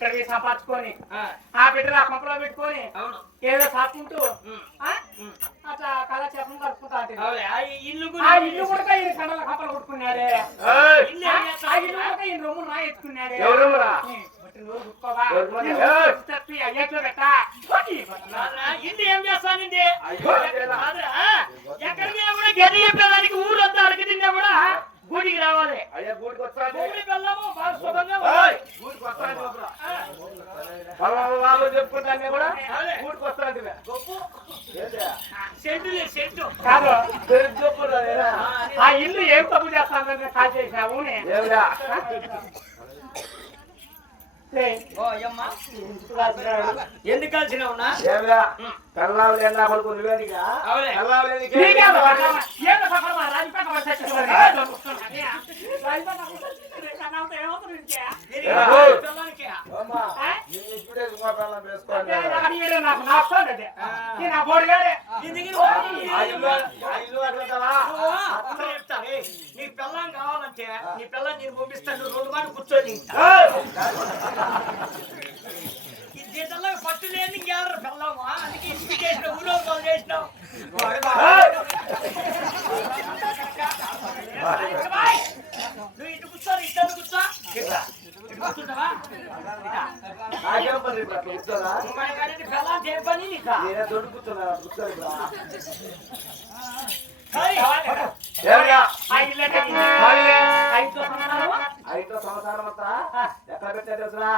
ఇక్కడ సంపాదించుకొని ఆ బిడ్డలు ఆ కొంపలో పెట్టుకొని ఏదో సాకుంటూ అట్లా కళ చెప్పడం కలుపుకుంటా అంటే ఇల్లు కూడా ఈయన కండల కప్పలు కొట్టుకున్నాడే ఆ ఇల్లు కూడా ఈయన రొమ్ము నా ఎత్తుకున్నాడే అయ్యట్లో పెట్ట ఇల్లు ఏం చేస్తానండి ఎక్కడికి కూడా గది చెప్పేదానికి ఊరు వద్ద అడిగి తిన్నా కూడా గూడికి రావాలి అయ్యా గూడికి వస్తాను వెళ్ళము బాగా సుఖంగా గూడికి వస్తాను వాళ్ళు చెప్పుకుంటానే కూడా గూడికి వస్తాను సెంటు కాదు ఆ ఇల్లు ఏం తప్పు చేస్తానని కాల్ చేసినావు ఎందుకు కలిసినావునా కల్లాలు లేనా పడుకు నువ్వేదిగా నీ పిల్లం కావాలంటే నీ పిల్లని నేను పంపిస్తాను 2 మాటలు కూర్చొని జీతంలో పట్టు లేని ఇంకెవరు పిల్లమా అందుకే ఇంటికి చేసిన ఊరో కాల్ చేసినావు నువ్వు ఇటు కూర్చోని ఇద్దరు కూర్చో ఇటు కూర్చుంటావా పిల్లం ఏం పని ఐదో సంవత్సరం అంతా ఎక్కడ పెట్టా తెలుసునా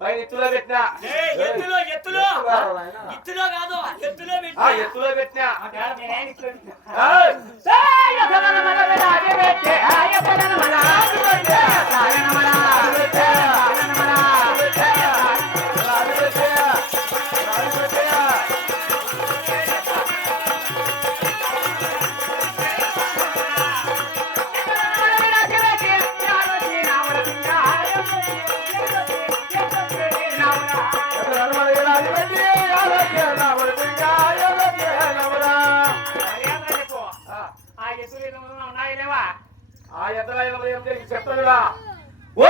పైన ఎత్తులో పెట్టినా ఎత్తులో కాదు ఎత్తులో పెట్టినా చెప్తాడురా ఓ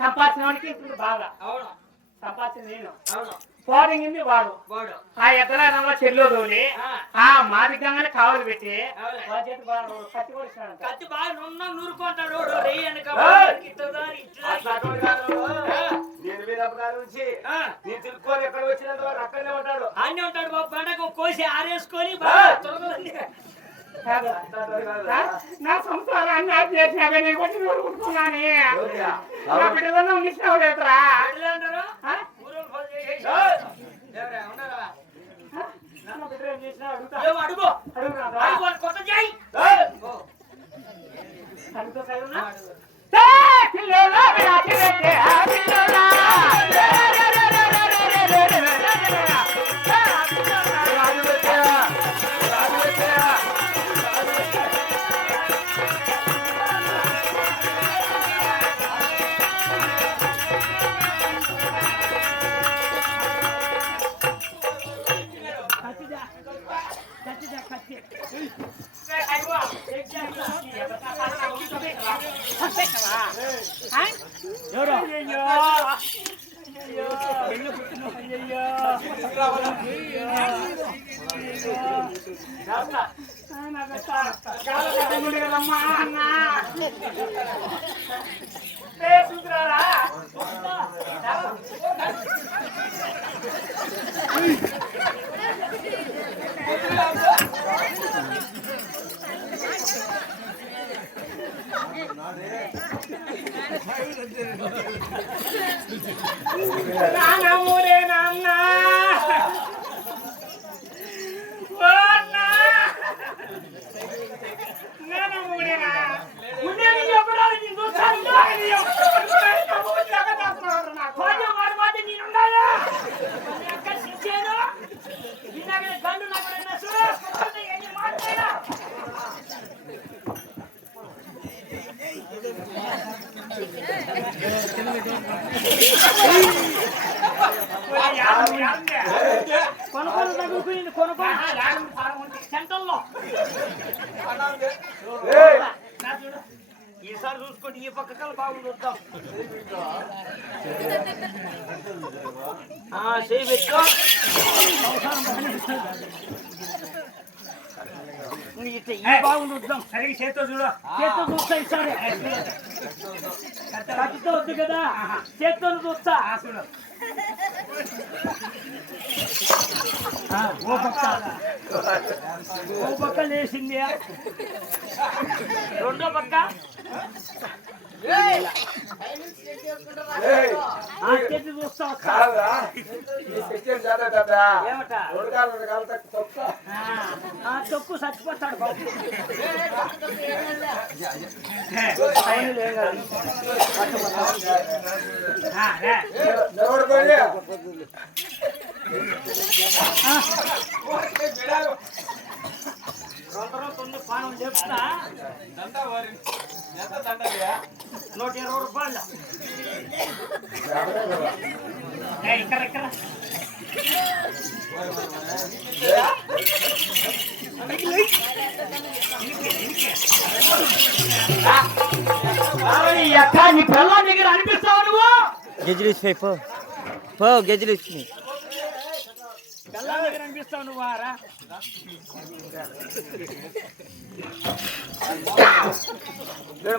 సంపాదించడానికి ఇప్పుడు బాగా అవును సంపాదించింది నేను అవును పోడింగింది వాడు ఆ ఎద్దరానంలో చెల్లో తోలి ఆ మాదిగంగానే కావలి పెట్టి కత్తి కొడిస్తాడు కత్తి బాగా నూరుకుంటాడు నేను తిరుక్కొని ఎక్కడ వచ్చినంత వరకు అక్కడనే ఉంటాడు అన్నీ ఉంటాడు బాబు పండగ కోసి ఆరేసుకొని నా సంసారాన్ని అది చేసినాక నేను కొట్టి నూరుకుంటున్నాను నా బిడ్డలన్నా ఉండిస్తావు లేదురా అడుగు కొత్త చేయి కొనుక్కొని తగ్గుతుంది కొనుక్కొని సెంటర్లో ఈసారి చూసుకోండి ఈ పక్క కల బాగుంది వద్దాం చేయి పెట్టుకో బాగుంది వద్దాం సరిగ్గా చేతితో చూడు చేతితో చూస్తా ఈసారి కత్తితో వద్దు కదా చేతితో చూస్తా చూడు ఓ పక్క లేచింది రెండో పక్క చేతి చూస్తా తొక్కు చచ్చిపోతాడు బాబు పానం చెప్తా 120 రూపాయలు ఇక్కడ నీ పిల్ల దగ్గర అనిపిస్తావు నువ్వు గెజ్జలు ఇచ్చిపోయి పో గెజ్జలు ఇచ్చినాయి పిల్ల దగ్గర అనిపిస్తావు నువ్వు రా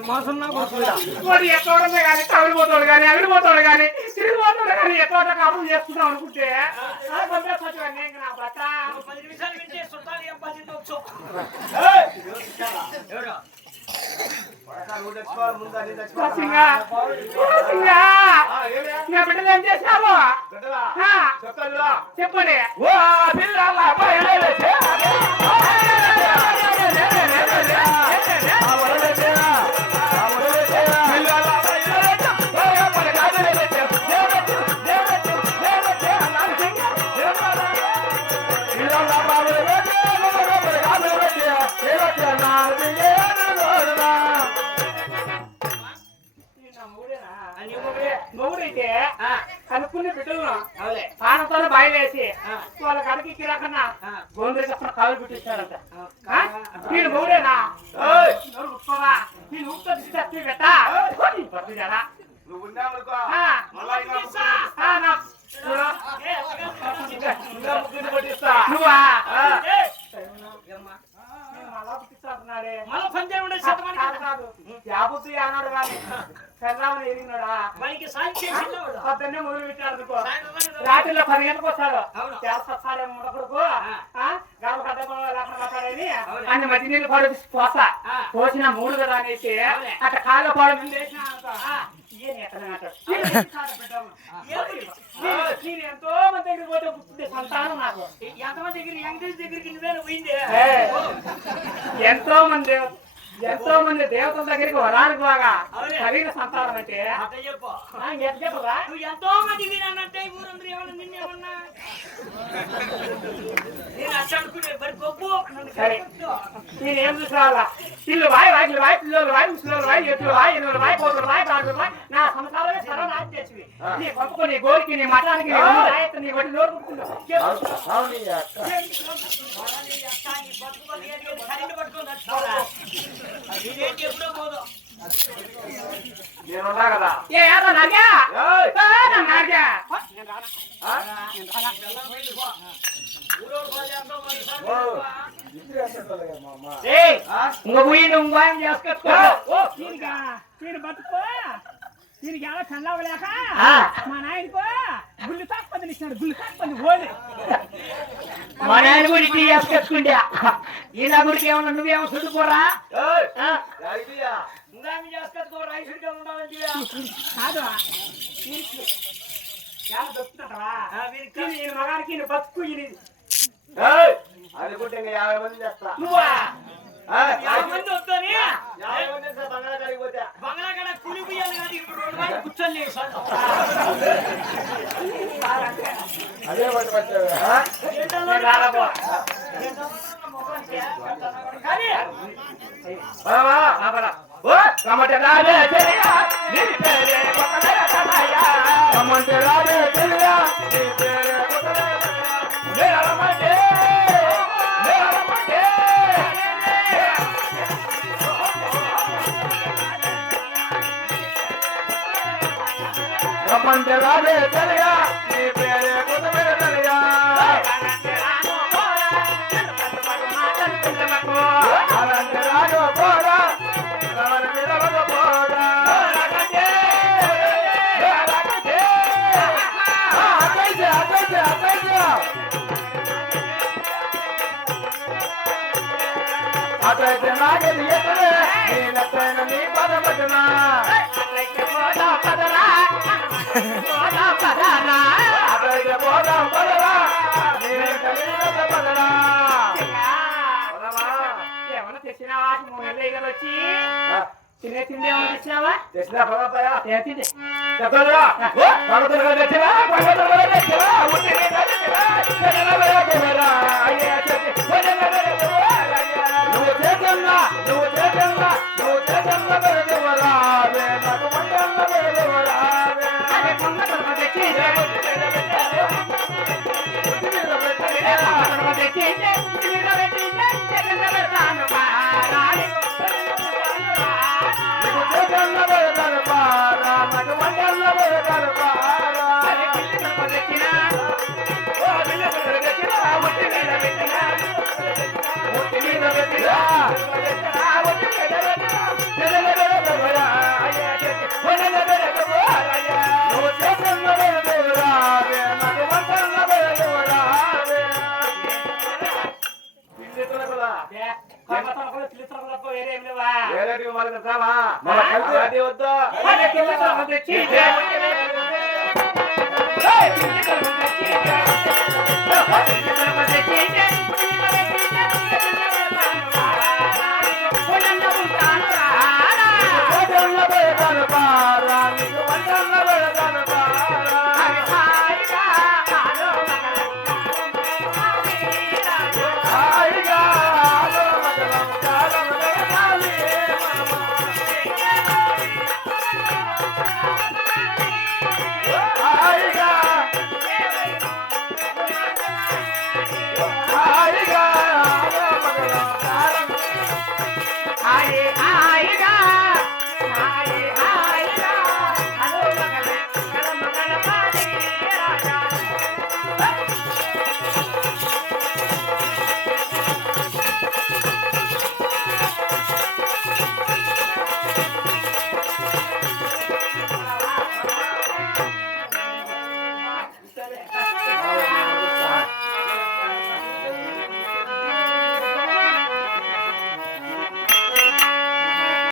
మోసం వాడు ఎత్తోడమే కానీ తవిడిపోతాడు కానీ అవిడిపోతాడు కానీ తిరిగిపోతాడు కానీ ఎత్తోట కాపులు చేస్తున్నావు అనుకుంటే నా బట్ట 10 నిమిషాలు వింటే చుట్టాలు ఏం పదించవచ్చు బిడ్డలు ఏం చేశావు చెప్పండి మొగుడైతే కనుక్కునే బిడ్డలను పానంతో బయలుదేసి వాళ్ళ కడకి కిరాకన్నా గోందరి తప్పన కాలు పెట్టిస్తారంట వీళ్ళు మొగుడేనా వీళ్ళు ఊపితో తీసుకొచ్చి పెట్టా పట్టుదరా నువ్వా మళ్ళీ పంచాయతీ కాదు యాబుద్ది అన్నాడు కానీ చంద్రామని ఎరిగినాడా పొద్దున్నే మొదలు పెట్టాడు రాత్రిలో 10 గంటలకు వస్తాడు వస్తాడేమో కొడుకు గడప గడ్డ లేకుండా మాట్లాడని అన్ని మధ్య నీళ్ళు పడు పోస్తా పోసిన 3 కదా అనేసి అట్లా కాళ్ళ పాడు ముందు నేను ఎంతో మంది దగ్గర పోతే పుట్టింది సంతానం నాకు ఎంతమంది దగ్గర వెంకటేష్ దగ్గరికి నువ్వేనా పోయింది ఎంతో మంది దేవతల దగ్గరికి వరానికి బాగా కలిగిన సంతానం అంటే చెప్పరా నువ్వు ఎంతో మంది వినానంటే ఊరందరూ ఏమన్నా నిన్నేమన్నా నేను అచ్చనుకునే మరి గొప్ప సరే నేనేం చూసుకోవాలా ఇల్లు వాయి పిల్లలు వాయి ముసలు వాయి ఎట్లు వాయి ఎనుగులు వాయి కోతులు వాయి బాగులు వాయి నా సంసారమే సర్వనాశం చేసి నీ గొప్పకు నీ గోరికి నీ మఠానికి నీ వడ్డీ నోరు నేనున్నా కదా బతుకో దీనికి ఎలా కళ్ళవలేక మా నాయనకో గుళ్ళు తాకపోతే ఇచ్చినాడు గుళ్ళు తాకపోతే ఓడి మా నాయన గుడికి వేసుకొచ్చుకుంటా ఈయన గుడికి ఏమన్నా నువ్వేమో చుట్టుకోరా నువ్వేమి చేసుకొచ్చుకో రైసుడిగా ఉండాలని కాదు మగానికి బతుకు అనుకుంటే 50 మంది చేస్తా నువ్వా 50 మంది వస్తానే బంగాళాకాడ కులి బియ్యాలు కాదు ఇప్పుడు 2 మంది కూర్చొని అదే పట్టు రమ్మంటే రాదే తెలియా నీ పేరే రమ్మంటే రమ్మంటే రాదే తెలియా నీ పేరే కొత్తమేర తెలియా అలాంటి రాజు పోరా రమణ మీద పోరా అతైతే నాగది ఎక్కడే నీ లెక్కైన నీ పదమటునా అతైతే పోదాం పదరా నీ కలిగిన పదరా ఏమన్నా తెచ్చినావా 3 నెలలు అయ్యి వచ్చి చిన్న తిండి ఏమన్నా తెచ్చినావా తెచ్చినా పదవుతాయా తిండి చెప్పదురా పగతులుగా తెచ్చినా పగతులుగా తెచ్చినా నువ్వు చేతున్నా నువ్వు చేతున్నా నువ్వు చేతున్నా పెరుగువరా నాకు మండల పెరుగువరా వద్దా